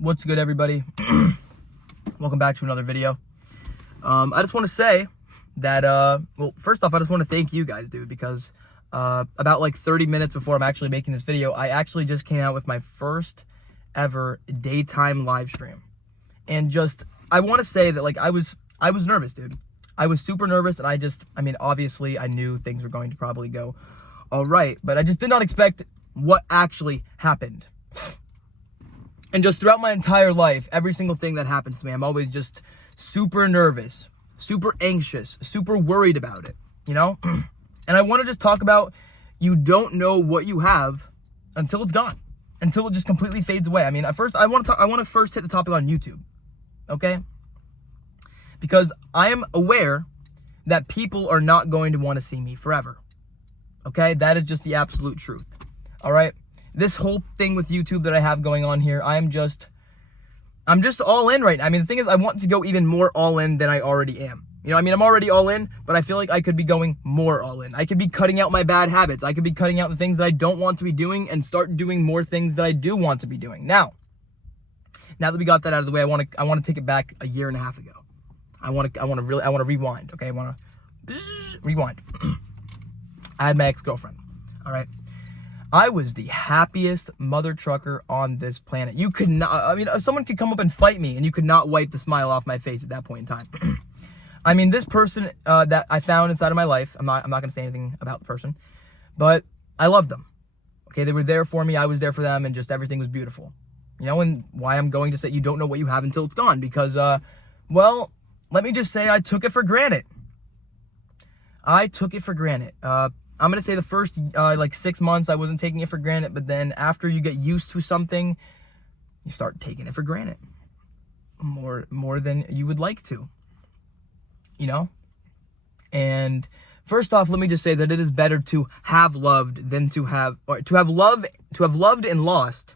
What's good, everybody? Welcome back to another video. I just want to say that, well, first off, I just want to thank you guys, dude, because about like 30 minutes before I'm actually making this video, I actually just came out with my first ever daytime live stream. And just, I want to say that, like, I was nervous, dude. I was super nervous, and I mean, obviously, I knew things were going to probably go all right, but I just did not expect what actually happened. And just throughout my entire life, every single thing that happens to me, I'm always just super nervous, super anxious, super worried about it, you know? And I want to just talk about, you don't know what you have until it's gone, until it just completely fades away. I mean, I want to first hit the topic on YouTube, okay? Because I am aware that people are not going to want to see me forever, okay? That is just the absolute truth, all right? This whole thing with YouTube that I have going on here, I'm just all in right now. I mean, the thing is, I want to go even more all in than I already am. You know, I mean, I'm already all in, but I feel like I could be going more all in. I could be cutting out my bad habits. I could be cutting out the things that I don't want to be doing and start doing more things that I do want to be doing. Now that we got that out of the way, I want to take it back a year and a half ago. I want to rewind, okay? I want to rewind. I had my ex-girlfriend, all right? I was the happiest mother trucker on this planet. You could not, I mean, someone could come up and fight me and you could not wipe the smile off my face at that point in time. I mean, this person that I found inside of my life, I'm not going to say anything about the person, but I loved them. Okay, they were there for me, I was there for them, and just everything was beautiful. You know, and why I'm going to say you don't know what you have until it's gone, because, well, let me just say I took it for granted. I took it for granted. I'm going to say the first, like 6 months, I wasn't taking it for granted, but then after you get used to something, you start taking it for granted. More than you would like to, you know? And first off, let me just say that it is better to have loved than to have loved and lost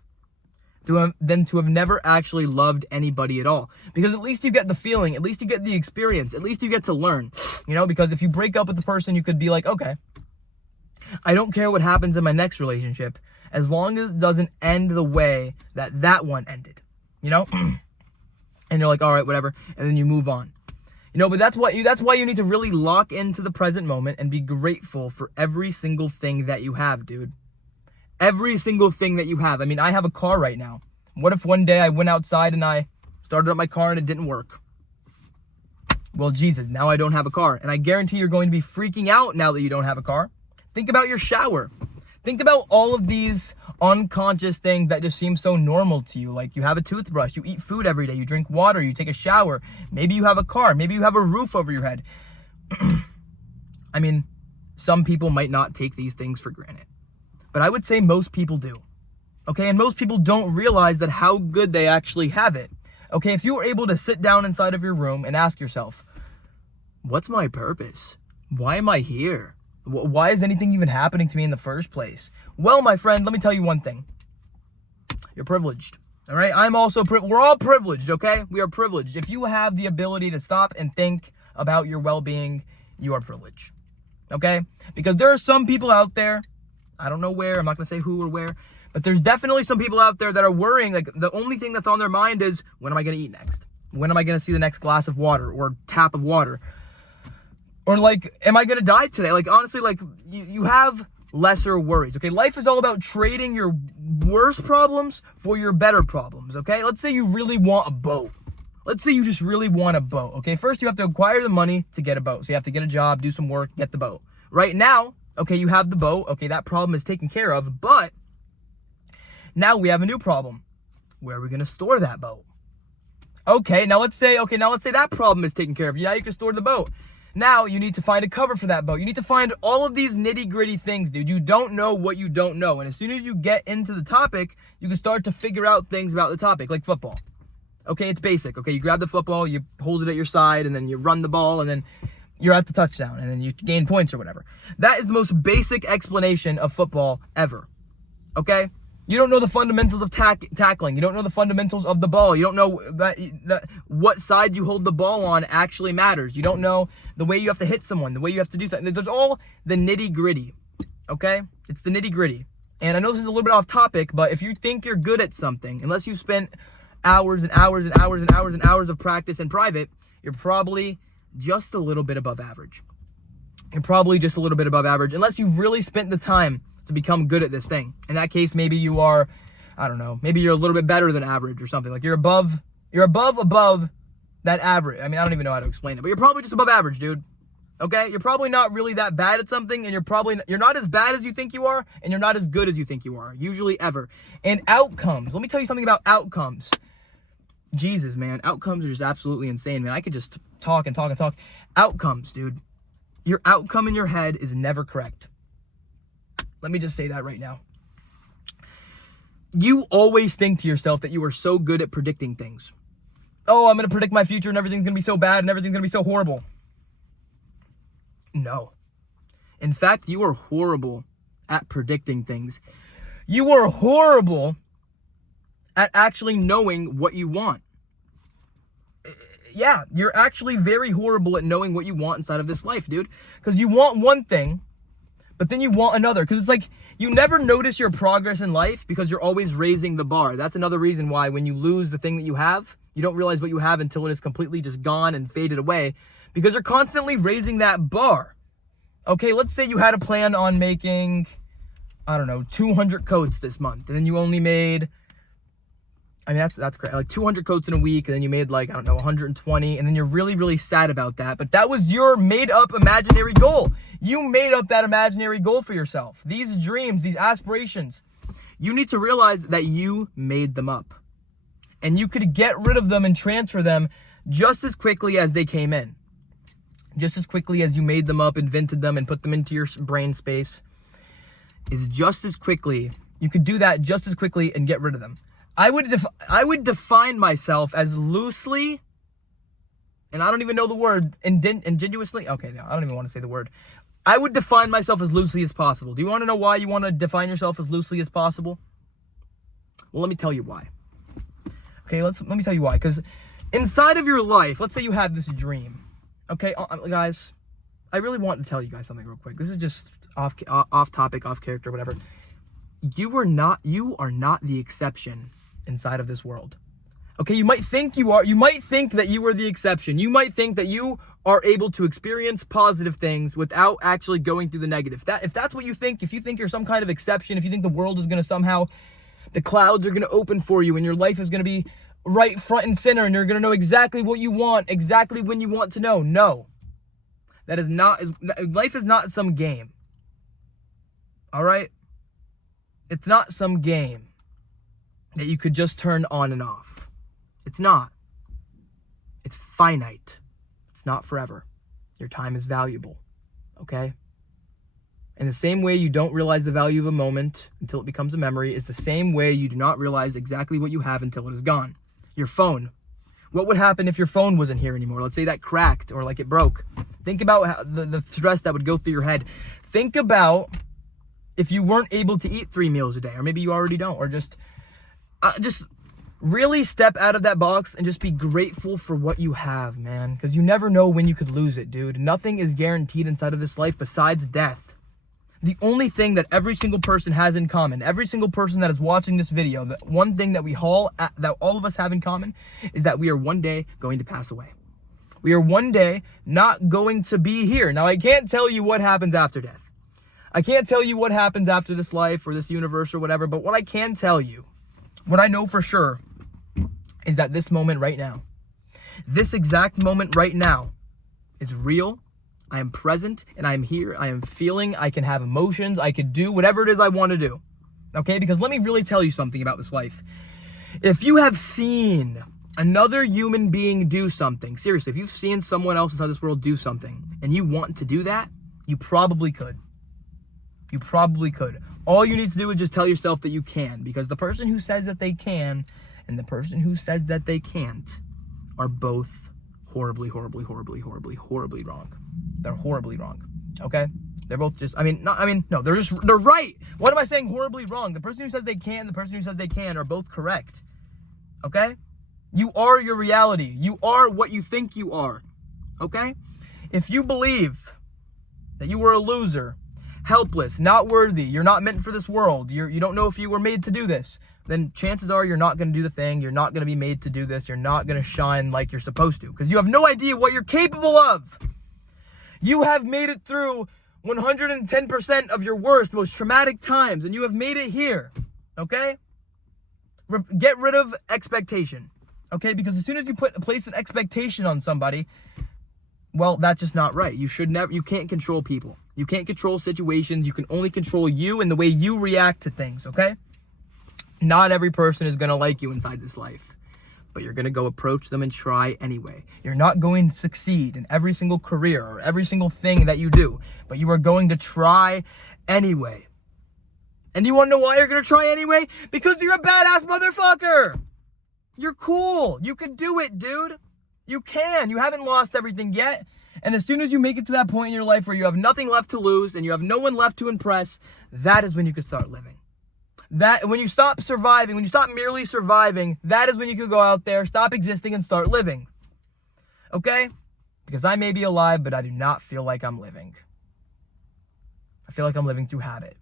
than to have never actually loved anybody at all. Because at least you get the feeling, at least you get the experience, at least you get to learn, you know? Because if you break up with the person, you could be like, okay, I don't care what happens in my next relationship, as long as it doesn't end the way that one ended, you know? And you're like, all right, whatever, and then you move on. You know, but that's why you need to really lock into the present moment and be grateful for every single thing that you have, dude. Every single thing that you have. I mean, I have a car right now. What if one day I went outside and I started up my car and it didn't work? Well, Jesus, now I don't have a car. And I guarantee you're going to be freaking out now that you don't have a car. Think about your shower. Think about all of these unconscious things that just seem so normal to you. Like, you have a toothbrush, you eat food every day, you drink water, you take a shower. Maybe you have a car, maybe you have a roof over your head. I mean, some people might not take these things for granted, but I would say most people do. Okay, and most people don't realize that how good they actually have it. Okay, if you were able to sit down inside of your room and ask yourself, what's my purpose? Why am I here? Why is anything even happening to me in the first place? Well, my friend, let me tell you one thing. You're privileged, all right? I'm also we're all privileged, okay? We are privileged. If you have the ability to stop and think about your well-being, you are privileged, okay? Because there are some people out there, I don't know where, I'm not going to say who or where, but there's definitely some people out there that are worrying, like, the only thing that's on their mind is, when am I going to eat next? When am I going to see the next glass of water or tap of water? Or, like, am I going to die today? Like, honestly, like, you have lesser worries, okay? Life is all about trading your worst problems for your better problems, okay? Let's say you really want a boat. Let's say you just really want a boat, okay? First, you have to acquire the money to get a boat. So you have to get a job, do some work, get the boat. Right now, okay, you have the boat. Okay, that problem is taken care of. But now we have a new problem. Where are we going to store that boat? Okay, now let's say that problem is taken care of. Yeah, you can store the boat. Now you need to find a cover for that boat. You need to find all of these nitty-gritty things, dude. You don't know what you don't know. And as soon as you get into the topic, you can start to figure out things about the topic, like football. Okay, it's basic. Okay, you grab the football, you hold it at your side, and then you run the ball, and then you're at the touchdown, and then you gain points or whatever. That is the most basic explanation of football ever. Okay? You don't know the fundamentals of tackling. You don't know the fundamentals of the ball. You don't know that what side you hold the ball on actually matters. You don't know the way you have to hit someone, the way you have to do something. There's all the nitty-gritty, okay? It's the nitty-gritty. And I know this is a little bit off topic, but if you think you're good at something, unless you spent hours and hours and hours and hours and hours of practice in private, you're probably just a little bit above average. You're probably just a little bit above average, unless you've really spent the time to become good at this thing. In that case, maybe you are, I don't know, maybe you're a little bit better than average or something. Like you're above that average. I mean, I don't even know how to explain it, but you're probably just above average, dude. Okay? You're probably not really that bad at something, and you're not as bad as you think you are, and you're not as good as you think you are, usually ever. And outcomes, let me tell you something about outcomes. Jesus, man, outcomes are just absolutely insane, man. I could just talk and talk and talk. Outcomes, dude. Your outcome in your head is never correct. Let me just say that right now. You always think to yourself that you are so good at predicting things. Oh, I'm going to predict my future and everything's going to be so bad and everything's going to be so horrible. No. In fact, you are horrible at predicting things. You are horrible at actually knowing what you want. Yeah, you're actually very horrible at knowing what you want inside of this life, dude. Because you want one thing, but then you want another. Because it's like, you never notice your progress in life because you're always raising the bar. That's another reason why when you lose the thing that you have, you don't realize what you have until it is completely just gone and faded away. Because you're constantly raising that bar. Okay, let's say you had a plan on making, I don't know, 200 coats this month. And then you only made, I mean, that's great. Like 200 coats in a week, and then you made like, I don't know, 120, and then you're really, really sad about that. But that was your made-up imaginary goal. You made up that imaginary goal for yourself. These dreams, these aspirations, you need to realize that you made them up. And you could get rid of them and transfer them just as quickly as they came in. Just as quickly as you made them up, invented them, and put them into your brain space, is just as quickly. You could do that just as quickly and get rid of them. I would define myself as loosely, and I don't even know the word, ingenuously. Okay, no, I don't even want to say the word. I would define myself as loosely as possible. Do you want to know why you want to define yourself as loosely as possible? Well, let me tell you why. Okay, let me tell you why. Because inside of your life, let's say you have this dream. Okay, guys, I really want to tell you guys something real quick. This is just off topic, off character, whatever. You are not the exception inside of this world. Okay, you might think you are. You might think that you are the exception. You might think that you are able to experience positive things without actually going through the negative. If that's what you think, if you think you're some kind of exception, if you think the world is going to somehow, the clouds are going to open for you and your life is going to be right front and center and you're going to know exactly what you want, exactly when you want to know. No. That is not, life is not some game. All right? It's not some game that you could just turn on and off. It's not. It's finite. It's not forever. Your time is valuable. Okay? In the same way you don't realize the value of a moment until it becomes a memory is the same way you do not realize exactly what you have until it is gone. Your phone. What would happen if your phone wasn't here anymore? Let's say that cracked or like it broke. Think about how the stress that would go through your head. Think about if you weren't able to eat 3 meals a day, or maybe you already don't, or just really step out of that box and just be grateful for what you have, man. Because you never know when you could lose it, dude. Nothing is guaranteed inside of this life besides death. The only thing that every single person has in common, every single person that is watching this video, the one thing that all of us have in common is that we are one day going to pass away. We are one day not going to be here. Now, I can't tell you what happens after death. I can't tell you what happens after this life or this universe or whatever, but what I can tell you, what I know for sure, is that this moment right now, this exact moment right now is real. I am present and I am here. I am feeling. I can have emotions. I could do whatever it is I want to do. Okay? Because let me really tell you something about this life. If you have seen another human being do something, seriously, if you've seen someone else inside this world do something and you want to do that, you probably could. You probably could. All you need to do is just tell yourself that you can, because the person who says that they can and the person who says that they can't are both horribly, horribly, horribly, horribly, horribly wrong. They're horribly wrong. Okay? They're both just, no, they're right. What am I saying horribly wrong? The person who says they can, the person who says they can are both correct. Okay? You are your reality. You are what you think you are. Okay? If you believe that you were a loser, helpless, not worthy, you're not meant for this world, you don't know if you were made to do this, then chances are you're not going to do the thing. You're not going to be made to do this. You're not going to shine like you're supposed to, because you have no idea what you're capable of. You have made it through 110% of your worst, most traumatic times, and you have made it here, okay? Get rid of expectation, okay? Because as soon as you place an expectation on somebody, well, that's just not right. You can't control people. You can't control situations. You can only control you and the way you react to things, okay? Not every person is going to like you inside this life, but you're going to go approach them and try anyway. You're not going to succeed in every single career or every single thing that you do, but you are going to try anyway. And you want to know why you're going to try anyway? Because you're a badass motherfucker. You're cool. You can do it, dude. You can. You haven't lost everything yet. And as soon as you make it to that point in your life where you have nothing left to lose and you have no one left to impress, that is when you can start living. That when you stop surviving, when you stop merely surviving, that is when you can go out there, stop existing, and start living. Okay? Because I may be alive, but I do not feel like I'm living. I feel like I'm living through habit.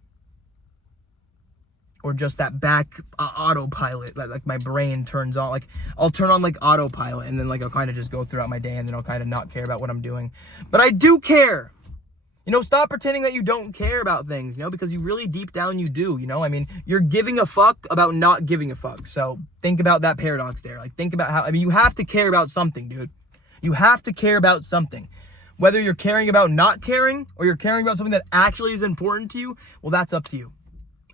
Or just that back autopilot, like my brain turns on. Like I'll turn on like autopilot, and then like I'll kind of just go throughout my day, and then I'll kind of not care about what I'm doing. But I do care. You know, stop pretending that you don't care about things, you know, because you really deep down you do, you know? I mean, you're giving a fuck about not giving a fuck. So think about that paradox there. Like think about how, I mean, you have to care about something, dude. You have to care about something. Whether you're caring about not caring or you're caring about something that actually is important to you, well, that's up to you.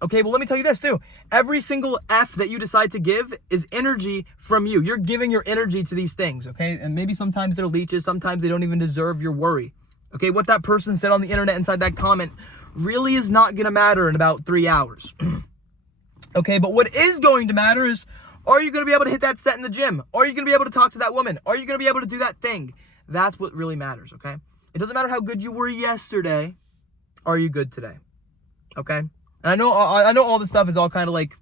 Okay, well, let me tell you this too. Every single F that you decide to give is energy from you. You're giving your energy to these things, okay? And maybe sometimes they're leeches. Sometimes they don't even deserve your worry. Okay, what that person said on the internet inside that comment really is not going to matter in about 3 hours. Okay, but what is going to matter is, are you going to be able to hit that set in the gym? Are you going to be able to talk to that woman? Are you going to be able to do that thing? That's what really matters, okay? It doesn't matter how good you were yesterday. Are you good today? Okay? And I know all this stuff is all kind of like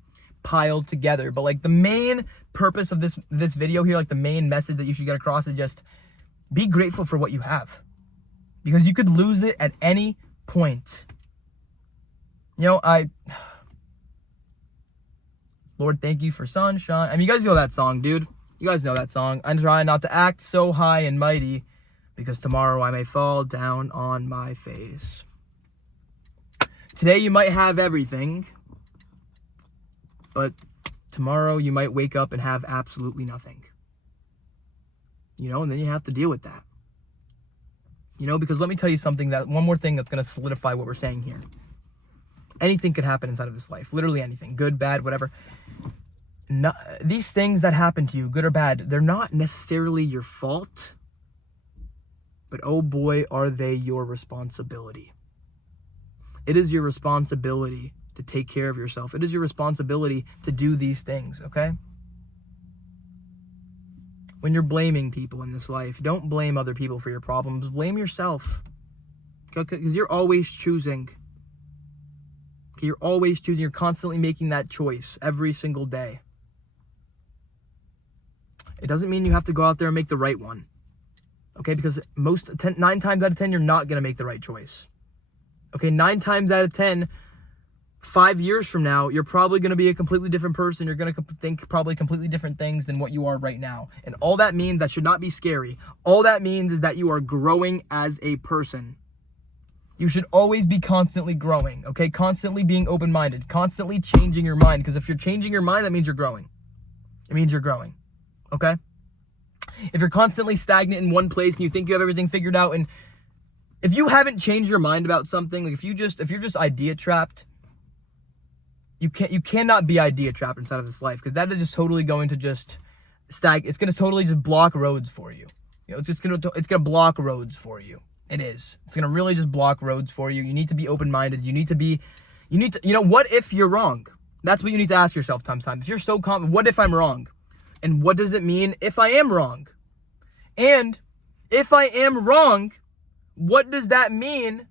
piled together, but like the main purpose of this video here, like the main message that you should get across is just be grateful for what you have. Because you could lose it at any point. You know, Lord, thank you for sunshine. I mean, you guys know that song, dude. You guys know that song. I'm trying not to act so high and mighty, because tomorrow I may fall down on my face. Today you might have everything, but tomorrow you might wake up and have absolutely nothing. You know, and then you have to deal with that. You know, because let me tell you something, that one more thing that's going to solidify what we're saying here. Anything could happen inside of this life. Literally anything. Good, bad, whatever. These things that happen to you, good or bad, they're not necessarily your fault. But oh boy, are they your responsibility. It is your responsibility to take care of yourself. It is your responsibility to do these things, okay? When you're blaming people in this life, don't blame other people for your problems. Blame yourself. Because you're always choosing. Okay, you're always choosing. You're constantly making that choice every single day. It doesn't mean you have to go out there and make the right one. Okay, because 9 times out of 10, you're not going to make the right choice. Okay, 9 times out of 10, 5 years from now, you're probably going to be a completely different person. You're going to think probably completely different things than what you are right now. And all that means, that should not be scary. All that means is that you are growing as a person. You should always be constantly growing, okay? Constantly being open-minded, constantly changing your mind. Because if you're changing your mind, that means you're growing. It means you're growing, okay? If you're constantly stagnant in one place and you think you have everything figured out, and if you haven't changed your mind about something, like if you're just idea trapped, you cannot be idea trapped inside of this life, because that is just totally going to just it's going to totally just block roads for you. You know, it's going to block roads for you. It is. It's going to really just block roads for you. You need to be open-minded. You need to, you know, what if you're wrong? That's what you need to ask yourself sometimes. If you're so confident, what if I'm wrong? And what does it mean if I am wrong? And if I am wrong, what does that mean?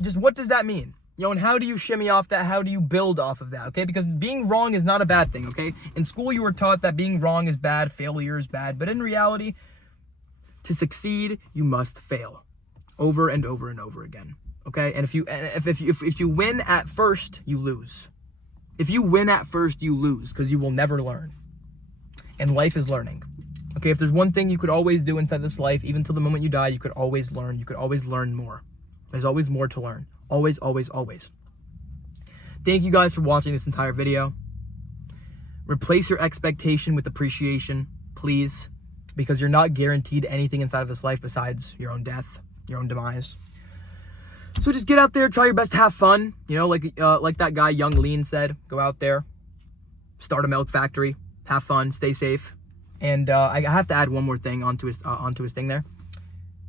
Just what does that mean? You know, and how do you shimmy off that? How do you build off of that, okay? Because being wrong is not a bad thing, okay? In school, you were taught that being wrong is bad, failure is bad. But in reality, to succeed, you must fail over and over and over again, okay? And if you win at first, you lose. If you win at first, you lose because you will never learn. And life is learning. Okay, if there's one thing you could always do inside this life, even till the moment you die, you could always learn. You could always learn more. There's always more to learn. Always, always, always. Thank you guys for watching this entire video. Replace your expectation with appreciation, please, because you're not guaranteed anything inside of this life besides your own death, your own demise. So just get out there, try your best to have fun. You know, like that guy Young Lean said, go out there, start a milk factory, have fun, stay safe. And I have to add one more thing onto his thing there.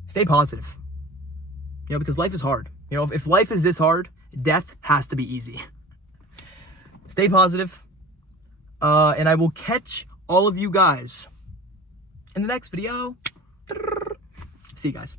Stay positive. You know, because life is hard. You know, if life is this hard, death has to be easy. Stay positive. And I will catch all of you guys in the next video. See you guys.